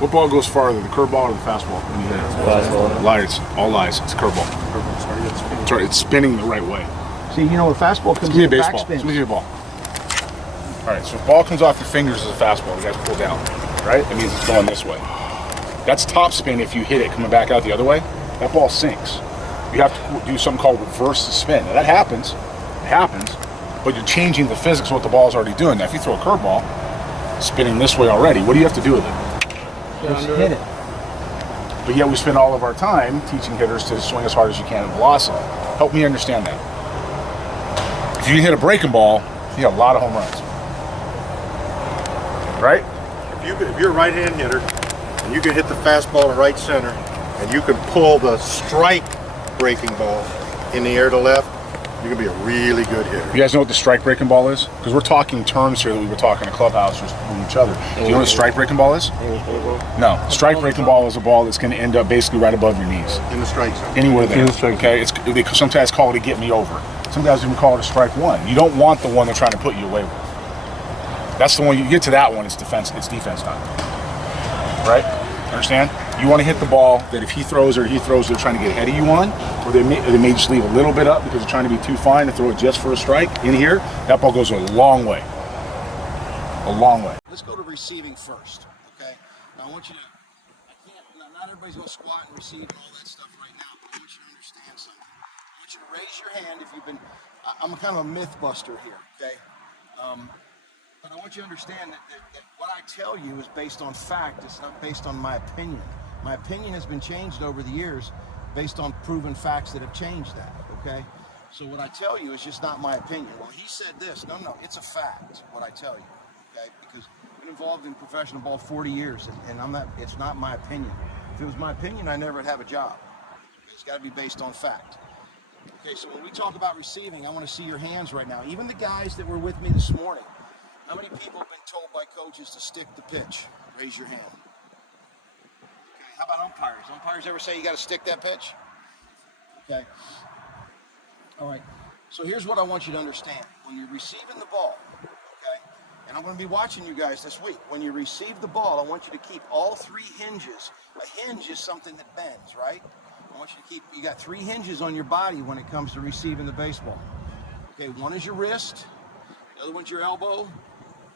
What ball goes farther, the curveball or the fastball? When you hit it? Fastball. Liars, all lies. It's a curveball. That's right. It's spinning the right way. See, you know, a fastball comes in in baseball. backspin. It's a ball. All right. So if the ball comes off your fingers as a fastball, you guys pull down. Right? That means it's going this way. That's top spin. If you hit it coming back out the other way, that ball sinks. You have to do something called reverse the spin. Now that happens. It happens. But you're changing the physics of what the ball is already doing. Now, if you throw a curveball spinning this way already, what do you have to do with it? Just hit it. But yet we spend all of our time teaching hitters to swing as hard as you can at velocity. Help me understand that. If you hit a breaking ball, you have a lot of home runs. Right? If you're a right-hand hitter and you can hit the fastball to right center and you can pull the strike breaking ball in the air to left, you're going to be a really good hitter. You guys know what the strike breaking ball is? Because we're talking terms here that we were talking in a clubhouse with each other. Do you know what a strike breaking ball is? No. Strike breaking ball is a ball that's going to end up basically right above your knees. In the strike zone. Anywhere there. Okay? They sometimes call it a get me over. Some guys even call it a strike one. You don't want the one they're trying to put you away with. That's the one, you get to that one, it's defense time. Right? Understand? You want to hit the ball that if he throws they're trying to get ahead of you on, or they may just leave a little bit up because they're trying to be too fine to throw it just for a strike in here. That ball goes a long way. A long way. Let's go to receiving first, okay? Now I want you to, not everybody's going to squat and receive and all that stuff right now, but I want you to understand something. I want you to raise your hand if you've been, I'm kind of a myth buster here, okay? But I want you to understand that what I tell you is based on fact. It's not based on my opinion. My opinion has been changed over the years based on proven facts that have changed that, okay? So what I tell you is just not my opinion. Well, he said this. No, it's a fact, what I tell you, okay? Because I've been involved in professional ball 40 years, and it's not my opinion. If it was my opinion, I never would have a job. It's got to be based on fact. Okay, so when we talk about receiving, I want to see your hands right now. Even the guys that were with me this morning, how many people have been told by coaches to stick the pitch? Raise your hand. Okay, how about umpires? Umpires ever say you got to stick that pitch? Okay. All right. So here's what I want you to understand. When you're receiving the ball, okay, and I'm going to be watching you guys this week. When you receive the ball, I want you to keep all three hinges. A hinge is something that bends, right? I want you to keep, you got three hinges on your body when it comes to receiving the baseball. Okay, one is your wrist, the other one's your elbow,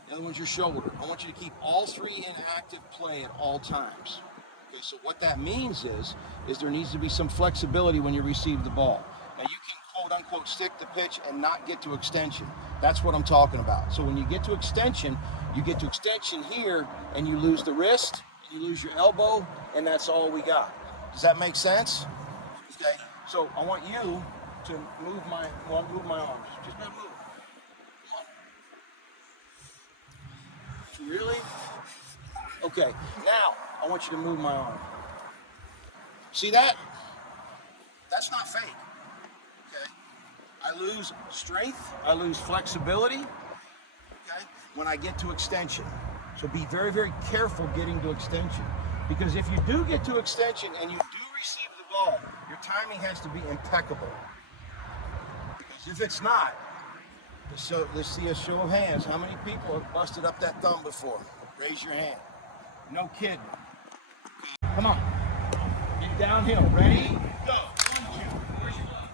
the other one's your shoulder. I want you to keep all three in active play at all times. Okay, so what that means is there needs to be some flexibility when you receive the ball. Now you can quote unquote stick the pitch and not get to extension. That's what I'm talking about. So when you get to extension, here and you lose the wrist, you lose your elbow, and that's all we got. Does that make sense? Okay, so I want you to move my arms. Just not move. Really? Okay, now I want you to move my arm. See that? That's not fake. Okay? I lose strength, I lose flexibility, okay, when I get to extension. So be very, very careful getting to extension. Because if you do get to extension and you do receive the ball, your timing has to be impeccable. Because if it's not, let's see a show of hands. How many people have busted up that thumb before? Raise your hand. No kidding. Come on. Get downhill. Ready? Go. 1, 2. Where's your glove?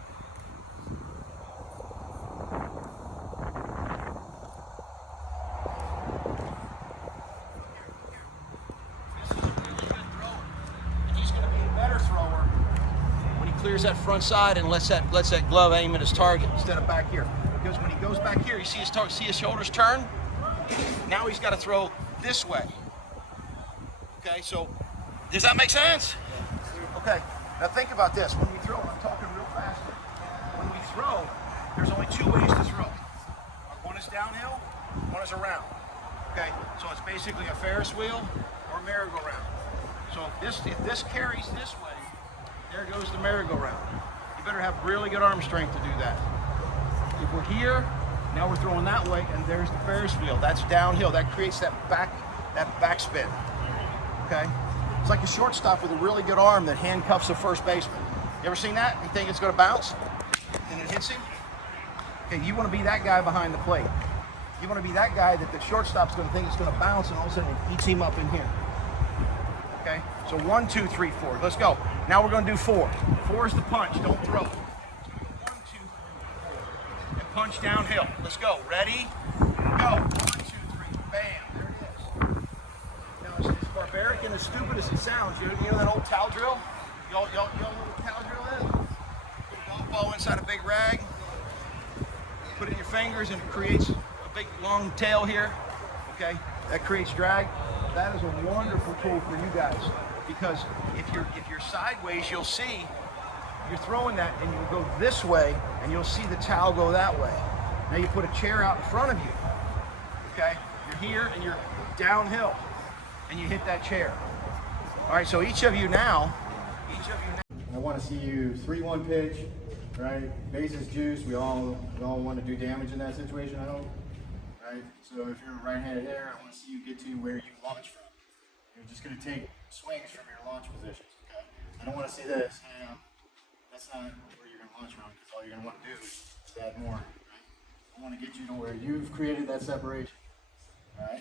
This is a really good thrower. And he's going to be a better thrower when he clears that front side and lets that glove aim at his target instead of back here. Because when he goes back here, you see his shoulders turn? Now he's got to throw this way. Okay, so does that make sense? Okay, now think about this. When we throw, I'm talking real fast here. When we throw, there's only two ways to throw. One is downhill, one is around. Okay, so it's basically a Ferris wheel or merry-go-round. So if this carries this way, there goes the merry-go-round. You better have really good arm strength to do that. If we're here, now we're throwing that way, and there's the Ferris wheel. That's downhill. That creates that backspin. Okay? It's like a shortstop with a really good arm that handcuffs a first baseman. You ever seen that? You think it's going to bounce, and it hits him? Okay, you want to be that guy behind the plate. You want to be that guy that the shortstop's going to think it's going to bounce, and all of a sudden it beats him up in here. So 1, 2, 3, 4. Let's go. Now we're going to do 4. 4 is the punch. Don't throw. So we go 1, 2, 3, 4. And punch downhill. Let's go. Ready? Go. 1, 2, 3. Bam. There it is. Now it's as barbaric and as stupid as it sounds. You know that old towel drill? Y'all know what a towel drill is? Put a golf ball inside a big rag. Put it in your fingers and it creates a big long tail here. Okay? That creates drag. That is a wonderful tool for you guys, because if you're sideways, you'll see you're throwing that and you'll go this way and you'll see the towel go that way. Now you put a chair out in front of you. Okay? You're here and you're downhill and you hit that chair. All right, so each of you now. I want to see you 3-1 pitch, right? Bases juice. We all want to do damage in that situation, I hope. Right? So if you're a right-handed hitter, I want to see you get to where you launch from. You're just going to take swings from your launch positions, okay? I don't want to see this. That's not where you're going to launch from, because all you're going to want to do is add more, right? I want to get you to where you've created that separation, all right?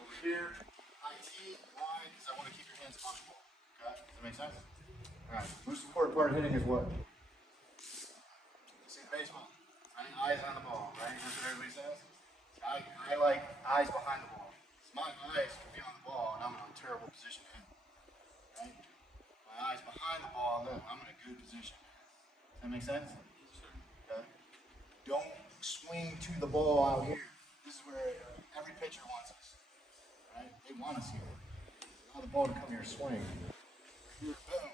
Over here, IT, why? Because I want to keep your hands on the ball, okay? Does that make sense? All right, most important part of hitting is what? See the baseball, right? Eyes on the ball, right? That's what everybody says. I like eyes behind the ball. My eyes can be on the ball and I'm in a terrible position to hit. Right? My eyes behind the ball, look, I'm in a good position. Does that make sense? Okay. Don't swing to the ball out here. This is where every pitcher wants us. Right? They want us here. Allow the ball to come here, swing. Here, boom.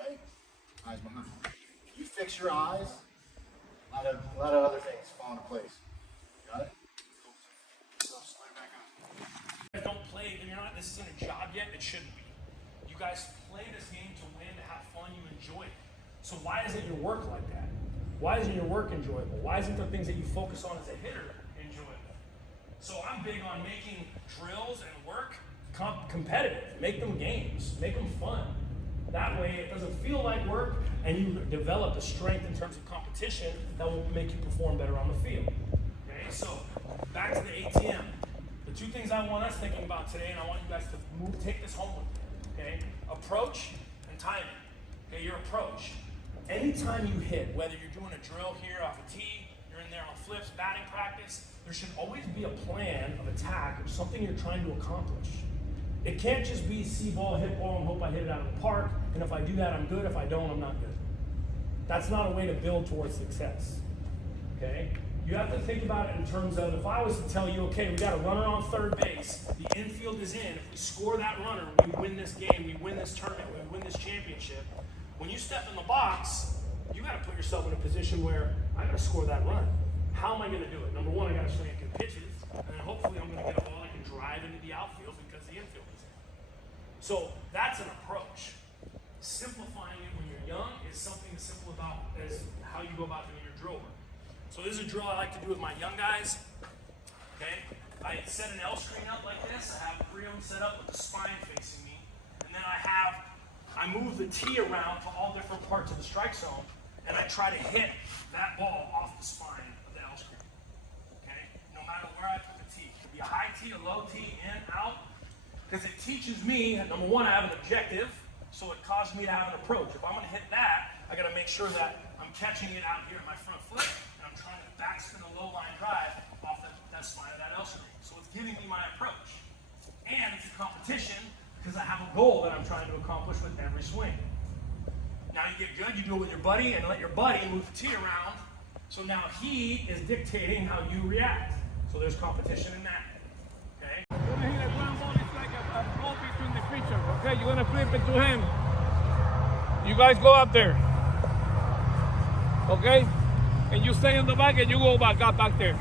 Right? Eyes behind. You fix your eyes, a lot of other things fall into place. Got it? Don't play, and this isn't a job yet, it shouldn't be. You guys play this game to win, to have fun, you enjoy it. So why isn't your work like that? Why isn't your work enjoyable? Why isn't the things that you focus on as a hitter enjoyable? So I'm big on making drills and work competitive. Make them games, make them fun. That way it doesn't feel like work, and you develop a strength in terms of competition that will make you perform better on the field. Okay, so back to the ATM. The two things I want us thinking about today, and I want you guys to take this home with you, okay? Approach and timing. Okay, your approach. Anytime you hit, whether you're doing a drill here off a tee, you're in there on flips, batting practice, there should always be a plan of attack of something you're trying to accomplish. It can't just be see ball, hit ball, and hope I hit it out of the park, and if I do that, I'm good. If I don't, I'm not good. That's not a way to build towards success, okay? You have to think about it in terms of, if I was to tell you, okay, we got a runner on third base, the infield is in, if we score that runner, we win this game, we win this tournament, we win this championship. When you step in the box, you got to put yourself in a position where I got to score that run. How am I going to do it? Number one, I got to swing good pitches, and then hopefully I'm going to get a ball I can drive into the outfield because the infield is in. So that's an approach. Simplifying it when you're young is something as simple about as how you go about doing your drill work. So this is a drill I like to do with my young guys. Okay, I set an L screen up like this. I have 3 of them set up with the spine facing me, and then I move the tee around to all different parts of the strike zone, and I try to hit that ball off the spine of the L screen. Okay, no matter where I put the tee, it could be a high tee, a low tee, in, out, because it teaches me. Number one, I have an objective, so it causes me to have an approach. If I'm going to hit that, I got to make sure that I'm catching it out here in my front foot. I'm trying to backspin a low line drive off that spine of that L screen. So it's giving me my approach. And it's a competition because I have a goal that I'm trying to accomplish with every swing. Now you get good, you do it with your buddy and let your buddy move the tee around. So now he is dictating how you react. So there's competition in that. Okay? You're gonna hit a ground ball, it's like a ball between the creatures. Okay, you're gonna flip it to him. You guys go up there. Okay? And you stay in the back and you go back up back there.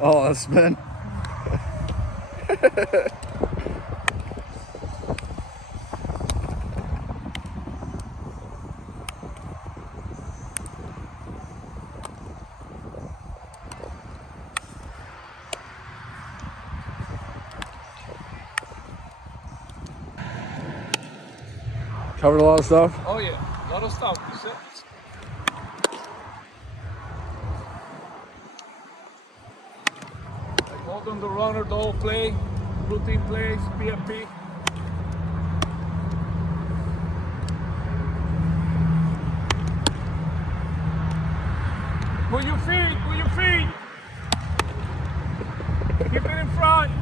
Oh, that's spin. Covered a lot of stuff. Oh yeah, a lot of stuff. work on the runner, double play, routine plays, PFP. Move your feet, move your feet. Keep it in front.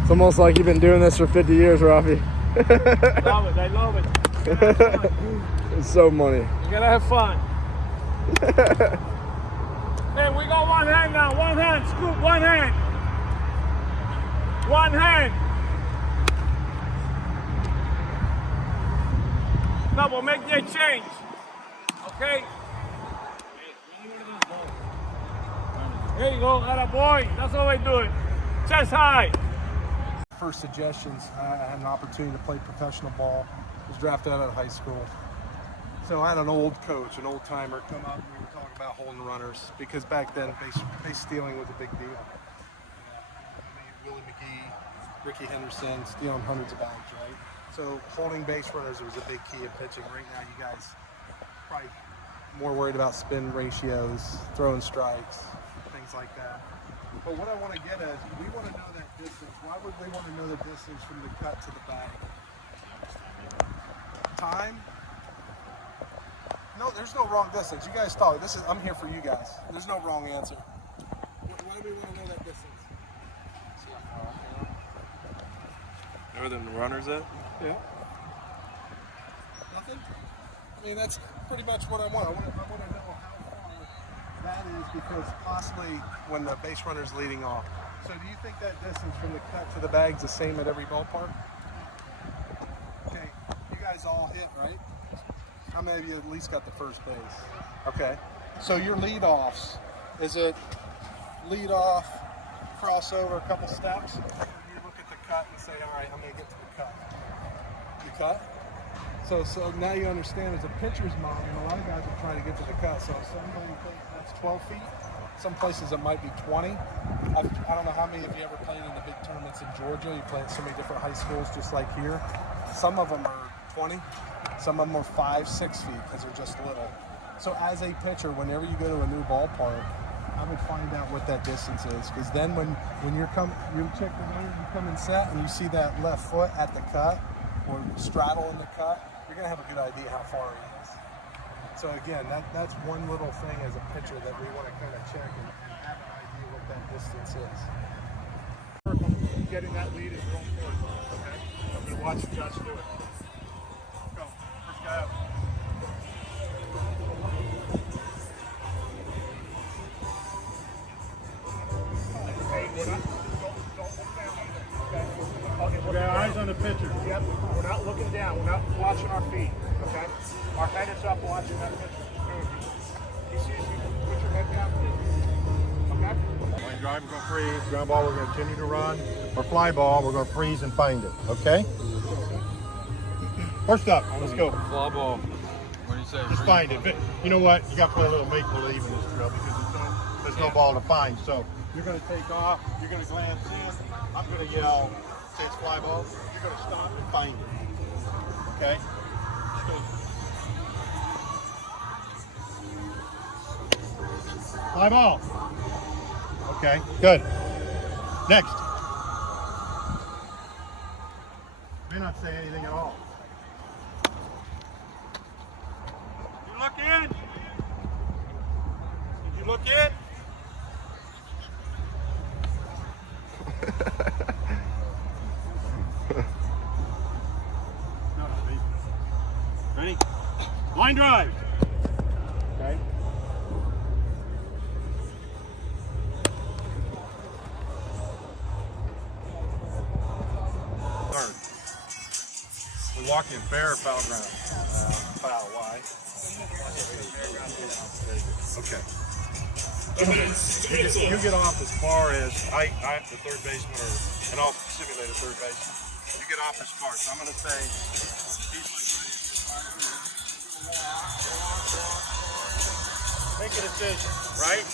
It's almost like you've been doing this for 50 years, Rafi. Love it, I love it. You gotta have fun. It's so money. You gotta have fun. Hey, we got one hand now. One hand, scoop, one hand. One hand. No, but make the change. Okay? There you go, atta boy. That's how I do it. Chest high. First suggestions, I had an opportunity to play professional ball. Was drafted out of high school. So I had an old coach, an old timer, come up and we were talking about holding runners because back then base stealing was a big deal. Willie McGee, Ricky Henderson, stealing hundreds of bags, right? So holding base runners was a big key in pitching. Right now you guys probably more worried about spin ratios, throwing strikes, things like that. But what I want to get at is we want to know that distance. Why would we want to know the distance from the cut to the bag? Time? No, there's no wrong distance. You guys talk. I'm here for you guys. There's no wrong answer. Why do we want to know that distance? See how far off you are? Where the runners at? Yeah. Nothing? I mean, that's pretty much what I want. I want to know how far that is because possibly when the base runner's leading off. So do you think that distance from the cut to the bag's the same at every ballpark? Okay, you guys all hit, right? How many of you at least got the first base? Okay, so your lead-offs, is it lead-off, crossover, a couple steps? Or you look at the cut and say, all right, I'm going to get to the cut. You cut? So now you understand as a pitcher's mind, a lot of guys are trying to get to the cut. So somebody thinks that's 12 feet. Some places it might be 20. I don't know how many of you ever played in the big tournaments in Georgia. You play at so many different high schools just like here. Some of them are 20. Some of them are 5, 6 feet because they're just little. So as a pitcher, whenever you go to a new ballpark, I would find out what that distance is because then when you check the way you come and set and you see that left foot at the cut or straddle in the cut, you're going to have a good idea how far he is. So again, that's one little thing as a pitcher that we want to kind of check and have an idea what that distance is. Getting that lead is real important, okay? I'm going to watch Josh do it. Go. First guy up. Hey, we're not, don't look down either, okay? We got eyes on the pitcher. Yep, we're not looking down. We're not watching our feet, okay? Our head is up watching that pitcher. He sees you, put your head down, okay? Line drive, we're going to freeze. Ground ball, we're going to continue to run. Or fly ball, we're going to freeze and find it, okay? First up, let's go. Fly ball. What do you say? Just find it. You know what? You got to play a little make-believe in this drill because there's no ball to find. So you're going to take off. You're going to glance in. I'm going to yell, say it's fly ball. You're going to stop and find it. Okay? Just go. Fly ball. Okay, good. Next. May not say anything at all. You look in. Did you look in? No, ready? Line drive. Okay. We walk in fair or foul ground? Foul. Why? Okay. You get off as far as I the third baseman, and I'll simulate a third baseman. You get off as far. So I'm going to say he's like make a decision, right?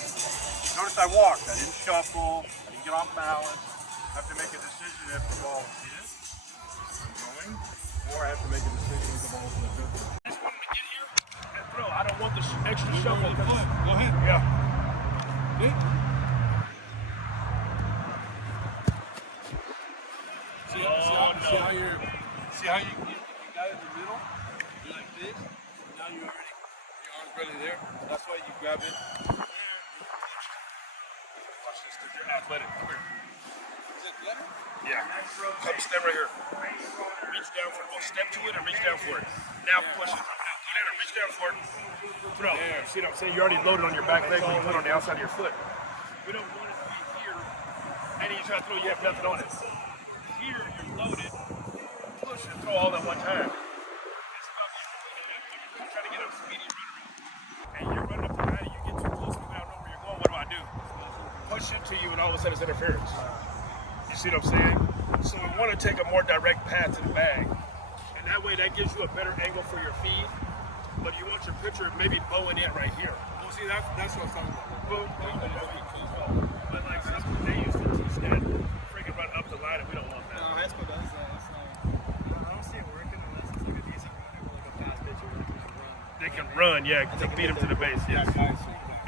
Notice I walked. I didn't shuffle. I didn't get off balance. I have to make a decision if the ball is in decision, or I have to make a decision with the balls in the pitcher. I just want him to get here and throw. I don't want the extra shuffle. Go ahead. Yeah. See how you got it in the middle? You're like this. Now you're already, your arm's ready there. That's why you grab it. Watch this, dude. You're athletic. Come here. Is it better? Yeah. Come stand right here. Reach down for it. Well, step to it and reach down for it. Now push it. Now go down and reach down for it. Throw. There. See what I'm saying? You already loaded on your back leg when you put it on the outside of your foot. We don't want it to be here. And then you try to throw, you have nothing on it. Here, you're loaded. Push and throw all at one time. It's about you're trying to get a speedy run around. And you're running up the line and you get too close to me. I don't know where you're going. What do? Push it to you and all of a sudden it's interference. You see what I'm saying? So we want to take a more direct path to the bag. And that way that gives you a better angle for your feed. But you want your pitcher maybe bowing in right here. Well, see, that's what I'm talking about. Boom, boom, boom. But like they used to teach that freaking run up the line and we don't want that. No, high school does that. I don't see it working unless it's like a decent runner or like a fast pitcher where they can run. They can run, yeah, to beat them to the base, yes.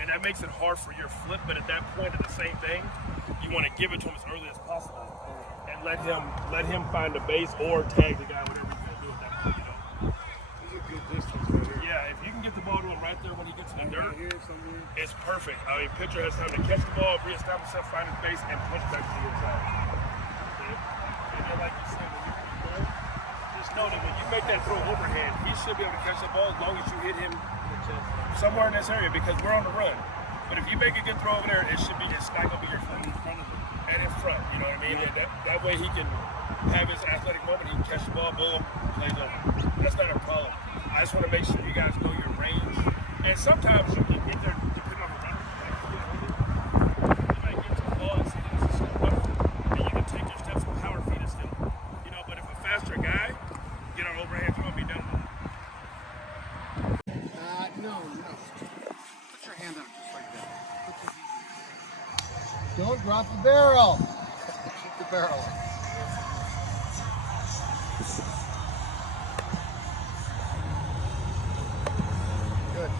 And that makes it hard for your flip, but at that point, it's the same thing. You want to give it to him as early as possible and let him find the base or tag the guy, whatever he's going to do at that point, you know. It's a good distance right here. Yeah, if you can get the ball to him right there when he gets in the dirt, it's perfect. I mean, pitcher has time to catch the ball, reestablish himself, find his base, and push back to the inside. Okay? And then, like you said, when you throw, just know that when you make that throw overhand, he should be able to catch the ball as long as you hit him somewhere in this area because we're on the run. But if you make a good throw over there, it's not going to be your front. And in front, you know what I mean? Yeah. That way he can have his athletic moment, he can catch the ball, boom, plays over. That's not a problem. I just want to make sure you guys know your range. And sometimes you can get there, depending on the runner, you might get to the ball and see that it's a slow runner. And you can take your steps and power feed it still. You know, but if a faster guy, get on overhand throw and be done with it. No. Put your hand up just like that. Don't drop the barrel. Keep the barrel up. Good.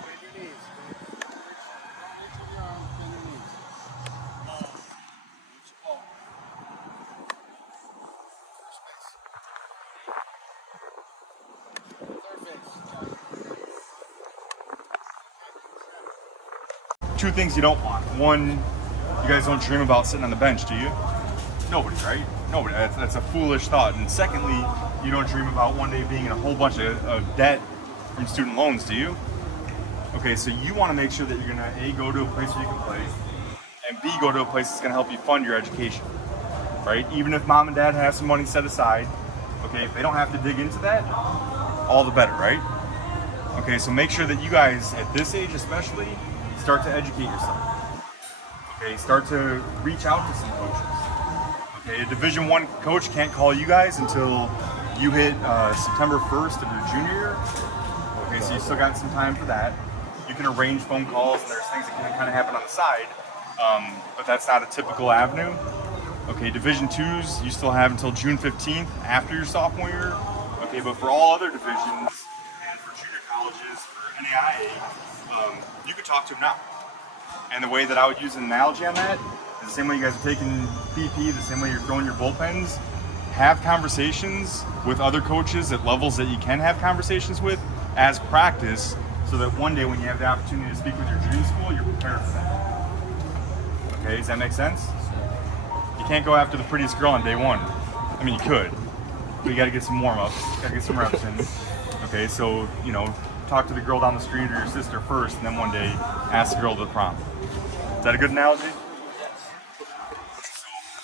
Bend your knees. Don't reach with your arms, bend your knees. Reach the ball. First base. Third base. Two things you don't want. One, you guys don't dream about sitting on the bench, do you? Nobody, right? Nobody. That's a foolish thought. And secondly, you don't dream about one day being in a whole bunch of debt from student loans, do you? Okay, so you want to make sure that you're going to A, go to a place where you can play, and B, go to a place that's going to help you fund your education, right? Even if mom and dad have some money set aside, okay, if they don't have to dig into that, all the better, right? Okay, so make sure that you guys, at this age especially, start to educate yourself. Okay, start to reach out to some coaches. Okay, a Division I coach can't call you guys until you hit September 1st of your junior year. Okay, so you still got some time for that. You can arrange phone calls, and there's things that can kind of happen on the side, but that's not a typical avenue. Okay, Division IIs, you still have until June 15th after your sophomore year. Okay, but for all other divisions and for junior colleges, for NAIA, you could talk to them now. And the way that I would use an analogy on that is the same way you guys are taking BP, the same way you're throwing your bullpens. Have conversations with other coaches at levels that you can have conversations with as practice, so that one day when you have the opportunity to speak with your dream school, you're prepared for that. Okay, does that make sense? You can't go after the prettiest girl on day one. I mean, you could, but you got to get some warm-ups, got to get some reps in. Okay, so, you know, talk to the girl down the street or your sister first, and then one day ask the girl to the prom. Is that a good analogy?